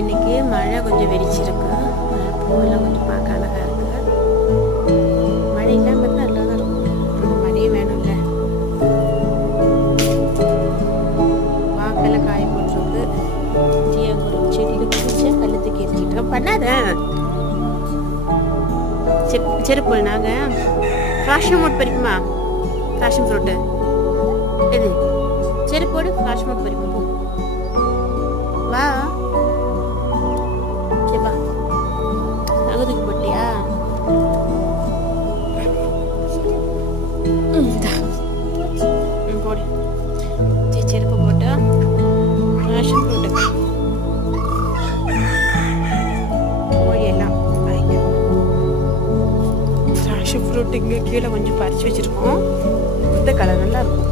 இன்னைக்கு மழை கொஞ்சம் வெடிச்சிருக்கு. பூவெல்லாம் கொஞ்சம் பார்க்க அழகாக இருக்குது. மழை இல்லாமல் இருந்தால் நல்லா தான் இருக்கும். மழையும் வேணும்ல. வாக்கெல்லாம் காய போட்டிருக்கு. ஒரு செடியில் பிடிச்ச கழுத்துக்கு எரிச்சிட்டு பண்ணாத செருப்பு. நாங்கள் ஃப்ராஷன் மோட் பறிக்குமா? ஃப்ராஷன் ஃப்ரூட்டு இது செருப்போடு ஃப்ராஷன் மோட் பறிப்போம். போ வா. சரி வா. அகதுக்கு போட்டியா? போடு. சரி செருப்பு போட்டு ஃப்ராஷன் ஃப்ரூட்டு கோழியெல்லாம் ஃப்ராஷன் ஃப்ரூட் இங்கே கீழே கொஞ்சம் பறித்து வச்சுருக்கோம். இந்த கலர் நல்லா இருக்கும்.